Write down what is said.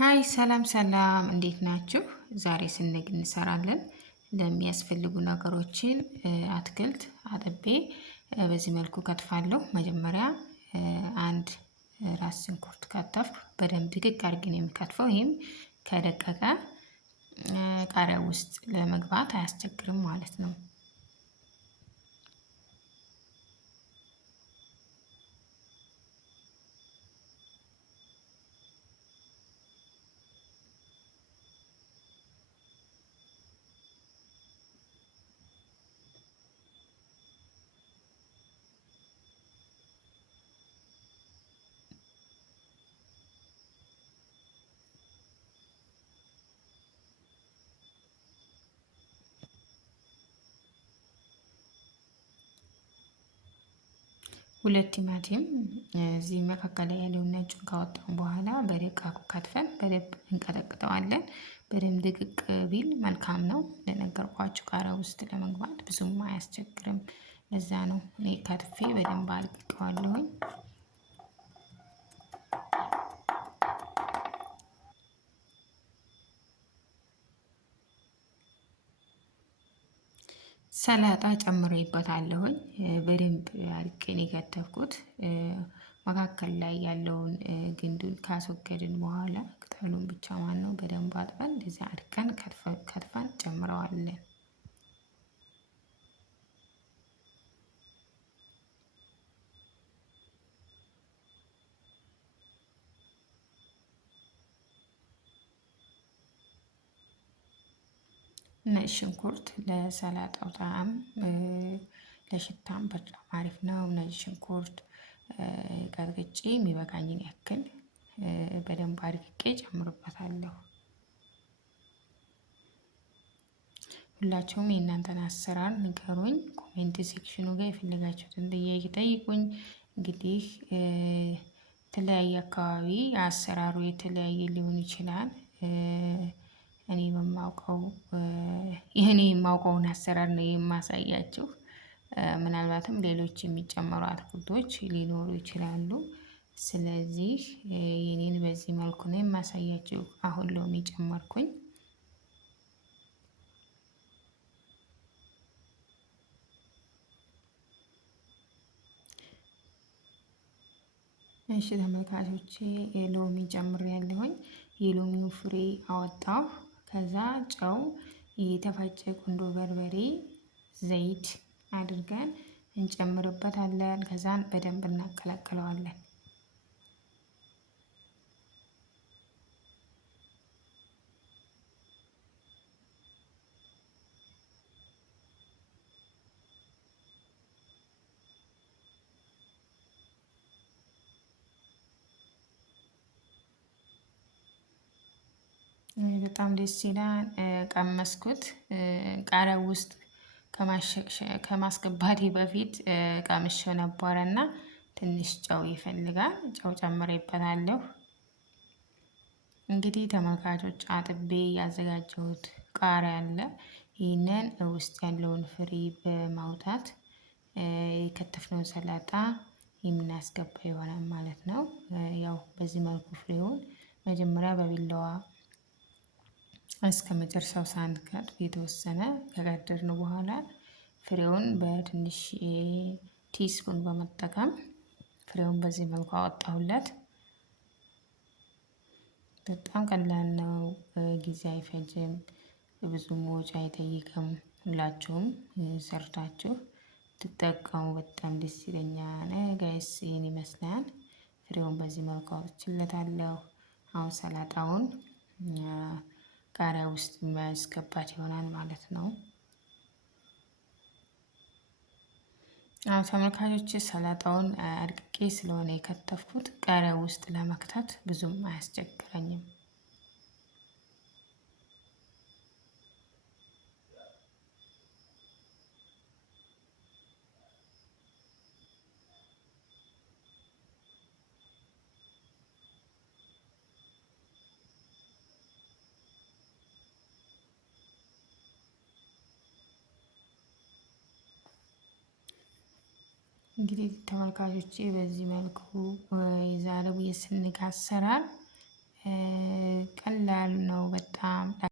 ሃይ ሰላም ሰላም እንዴት ናችሁ? ዛሬ ስንግ እንሰራለን። ለሚያስፈልጉ ነገሮችን አትክልት አጥቤ በዚህ መልኩ ከትፋለሁ። መጀመሪያ አንድ ራስ ሽንኩርት ከተፍኩ። በደንብ ድቅቅ አድርጌ ነው የምከትፈው። ይሄም ከደቀቀ ቃሪያ ውስጥ ለመግባት አያስቸግርም ማለት ነው። ሁለት ቲማቲም እዚህ መካከል ላይ ያለውን ነጩን ካወጣን በኋላ በደቃቁ ከትፈን በደንብ እንቀጠቅጠዋለን። በደንብ ድቅቅ ቢል መልካም ነው። ለነገርኳችሁ ቃሪያ ውስጥ ለመግባት ብዙም አያስቸግርም። ለዛ ነው እኔ ከትፌ በደንብ አድቅቄዋለሁኝ። ሰላጣ ጨምሬበታለሁኝ። በደንብ አድርጌ ነው የከተፍኩት። መካከል ላይ ያለውን ግንዱን ካስወገድን በኋላ ቅጠሉን ብቻ ማነው በደንብ አጥበን እንደዚህ አድርገን ከትፈን ጨምረዋለን። ነጭ ሽንኩርት ለሰላጣው ጣዕም ለሽታም በጣም አሪፍ ነው። ነጭ ሽንኩርት ቀጥቅጬ የሚበቃኝን ያክል በደንብ አድርጌ ጨምርበታለሁ። ሁላችሁም የእናንተን አሰራር ንገሩኝ። ኮሜንት ሴክሽኑ ጋር የፈለጋችሁትን ጥያቄ ጠይቁኝ። እንግዲህ የተለያየ አካባቢ አሰራሩ የተለያየ ሊሆን ይችላል። እኔ በማውቀው ይሄኔ የማውቀውን አሰራር ነው የማሳያችሁ። ምናልባትም ሌሎች የሚጨመሩ አትክልቶች ሊኖሩ ይችላሉ። ስለዚህ የኔን በዚህ መልኩ ነው የማሳያችሁ። አሁን ሎሚ ጨመርኩኝ። እሺ ተመልካቾቼ ሎሚ ጨምሬያለሁኝ። የሎሚው ፍሬ አወጣሁ። ከዛ ጨው፣ የተፈጨ ቁንዶ በርበሬ፣ ዘይት አድርገን እንጨምርበታለን። ከዛን በደንብ እናቀላቅለዋለን። በጣም ደስ ይላል። ቀመስኩት። ቃሪያ ውስጥ ከማስገባቴ በፊት ቀምሼው ነበረና ትንሽ ጨው ይፈልጋል። ጨው ጨምሬበታለሁ። እንግዲህ ተመልካቾች አጥቤ ያዘጋጀሁት ቃሪያ አለ። ይህንን ውስጥ ያለውን ፍሬ በማውጣት የከተፍነውን ሰላጣ የምናስገባ ይሆናል ማለት ነው። ያው በዚህ መልኩ ፍሬውን መጀመሪያ በቢላዋ እስከ መጨረሻው ሳንከትፍ የተወሰነ ከቀደድን በኋላ ፍሬውን በትንሽ ቲስፑን በመጠቀም ፍሬውን በዚህ መልኩ አወጣሁለት። በጣም ቀላል ነው። ጊዜ አይፈጅም። ብዙም ወጪ አይጠይቅም። ሁላችሁም ሰርታችሁ ትጠቀሙ። በጣም ደስ ይለኛል። ጋይስ ይህን ይመስላል። ፍሬውን በዚህ መልኩ አውጥቼለታለሁ። አሁን ሰላጣውን ቃሪያ ውስጥ ማስገባት ይሆናል ማለት ነው። አሁን ተመልካቾች ሰላጣውን አድቅቄ ስለሆነ የከተፍኩት ቃሪያ ውስጥ ለመክተት ብዙም አያስቸግረኝም። እንግዲህ ተመልካቾቼ በዚህ መልኩ የዛሬው የስንግ አሰራር ቀላል ነው በጣም